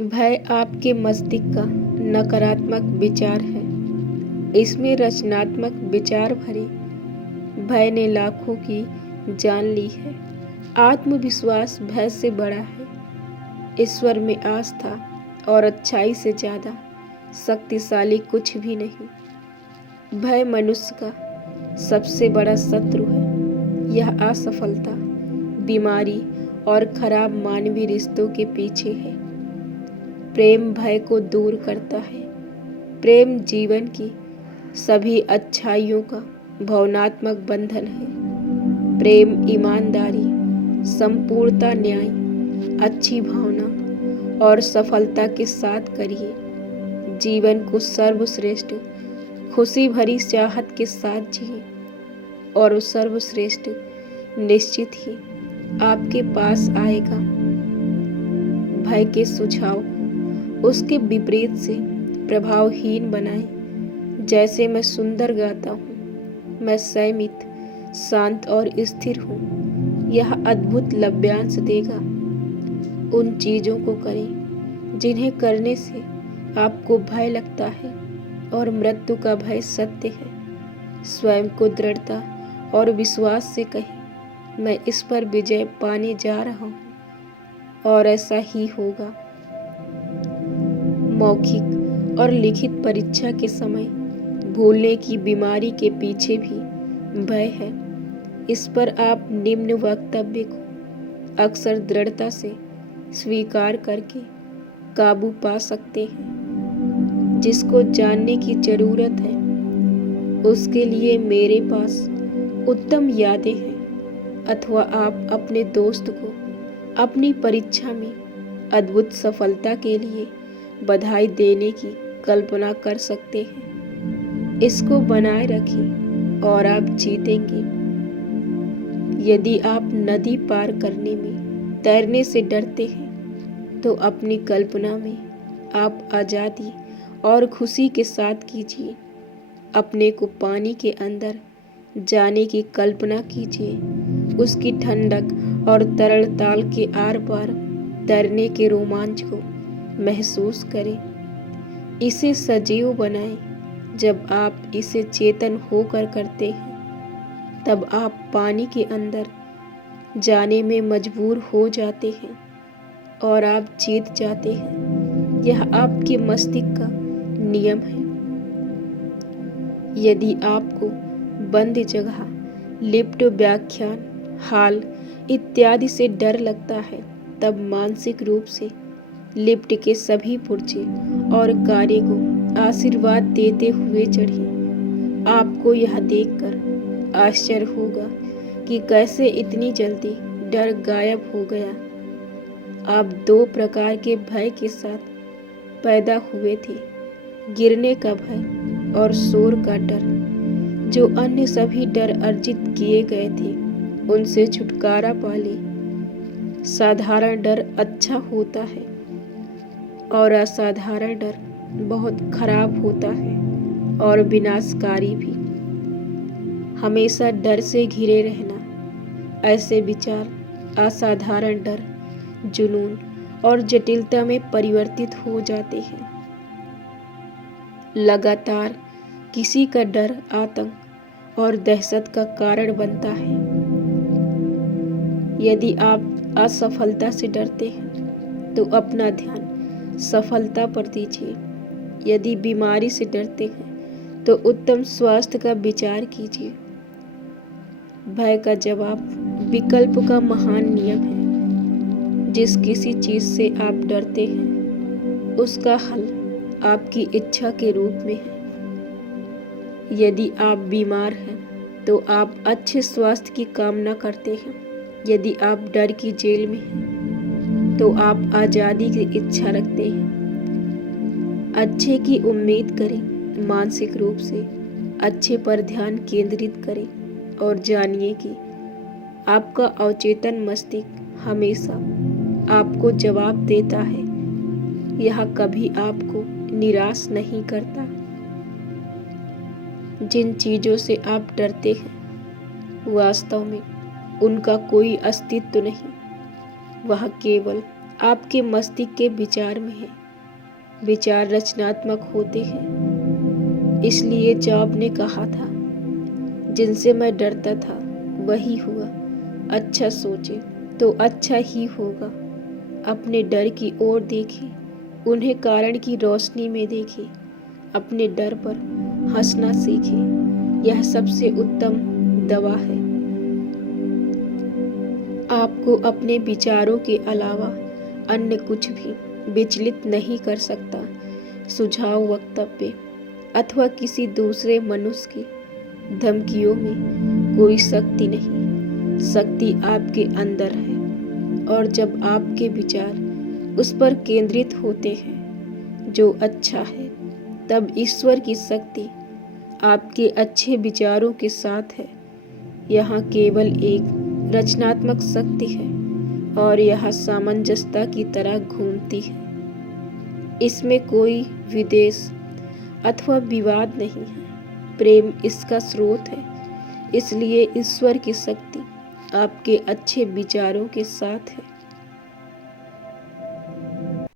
भय आपके मस्तिष्क का नकारात्मक विचार है। इसमें रचनात्मक विचार भरे भय ने लाखों की जान ली है। आत्मविश्वास भय से बड़ा है। ईश्वर में आस्था और अच्छाई से ज़्यादा शक्तिशाली कुछ भी नहीं। भय मनुष्य का सबसे बड़ा शत्रु है। यह असफलता, बीमारी और खराब मानवीय रिश्तों के पीछे है। प्रेम भय को दूर करता है। प्रेम जीवन की सभी अच्छाइयों का भावनात्मक बंधन है। प्रेम ईमानदारी, संपूर्णता, न्याय, अच्छी भावना और सफलता के साथ करिए। जीवन को सर्वश्रेष्ठ खुशी भरी चाहत के साथ जिए और वो सर्वश्रेष्ठ निश्चित ही आपके पास आएगा। भय के सुझाव उसके विपरीत से प्रभावहीन बनाएं। जैसे मैं सुंदर गाता हूँ, मैं संयमित, शांत और स्थिर हूँ। यह अद्भुत लभ्यांश देगा। उन चीज़ों को करें जिन्हें करने से आपको भय लगता है और मृत्यु का भय सत्य है। स्वयं को दृढ़ता और विश्वास से कहें, मैं इस पर विजय पाने जा रहा हूँ और ऐसा ही होगा। मौखिक और लिखित परीक्षा के समय भूलने की बीमारी के पीछे भी भय है। इस पर आप निम्न वक्तव्य को अक्सर दृढ़ता से स्वीकार करके काबू पा सकते हैं। जिसको जानने की जरूरत है उसके लिए मेरे पास उत्तम यादें हैं। अथवा आप अपने दोस्त को अपनी परीक्षा में अद्भुत सफलता के लिए बधाई देने की कल्पना कर सकते हैं। इसको बनाए रखें और आप जीतेंगे। यदि आप नदी पार करने में तैरने से डरते हैं तो अपनी कल्पना में आप आज़ादी और खुशी के साथ कीजिए। अपने को पानी के अंदर जाने की कल्पना कीजिए। उसकी ठंडक और तरल ताल के आर पार तैरने के रोमांच को महसूस करें। इसे सजीव बनाएं। जब आप इसे चेतन होकर करते हैं तब आप पानी के अंदर जाने में मजबूर हो जाते हैं और आप जीत जाते हैं। यह आपके मस्तिष्क का नियम है। यदि आपको बंद जगह, लिफ्ट, व्याख्यान हॉल इत्यादि से डर लगता है तब मानसिक रूप से लिफ्ट के सभी पुर्जे और कार्य को आशीर्वाद देते हुए चढ़िए। आपको यह देखकर आश्चर्य होगा कि कैसे इतनी जल्दी डर गायब हो गया। आप दो प्रकार के भय के साथ पैदा हुए थे, गिरने का भय और शोर का डर। जो अन्य सभी डर अर्जित किए गए थे उनसे छुटकारा पा ले। साधारण डर अच्छा होता है और असाधारण डर बहुत खराब होता है और विनाशकारी भी। हमेशा डर से घिरे रहना, ऐसे विचार असाधारण डर, जुनून और जटिलता में परिवर्तित हो जाते हैं। लगातार किसी का डर आतंक और दहशत का कारण बनता है। यदि आप असफलता से डरते हैं तो अपना ध्यान सफलता पर दीजिए। यदि बीमारी से डरते हैं तो उत्तम स्वास्थ्य का विचार कीजिए। भय का जवाब विकल्प का महान नियम है। जिस किसी चीज से आप डरते हैं उसका हल आपकी इच्छा के रूप में है। यदि आप बीमार हैं तो आप अच्छे स्वास्थ्य की कामना करते हैं। यदि आप डर की जेल में हैं तो आप आज़ादी की इच्छा रखते हैं। अच्छे की उम्मीद करें। मानसिक रूप से अच्छे पर ध्यान केंद्रित करें और जानिए कि आपका अवचेतन मस्तिष्क हमेशा आपको जवाब देता है। यह कभी आपको निराश नहीं करता। जिन चीज़ों से आप डरते हैं वास्तव में उनका कोई अस्तित्व नहीं। वह केवल आपके मस्तिष्क के विचार में है। विचार रचनात्मक होते हैं। इसलिए जॉब ने कहा था, जिनसे मैं डरता था वही हुआ। अच्छा सोचे तो अच्छा ही होगा। अपने डर की ओर देखें, उन्हें कारण की रोशनी में देखें। अपने डर पर हंसना सीखें, यह सबसे उत्तम दवा है। आपको अपने विचारों के अलावा अन्य कुछ भी विचलित नहीं कर सकता। सुझाव, वक्तव्य अथवा किसी दूसरे मनुष्य की धमकियों में कोई शक्ति नहीं। शक्ति आपके अंदर है, और जब आपके विचार उस पर केंद्रित होते हैं जो अच्छा है, तब ईश्वर की शक्ति आपके अच्छे विचारों के साथ है। यहाँ केवल एक रचनात्मक शक्ति है और यह सामंजस्यता की तरह घूमती है। इसमें कोई विद्वेष अथवा विवाद नहीं है। प्रेम इसका स्रोत है। इसलिए ईश्वर की शक्ति आपके अच्छे विचारों के साथ है।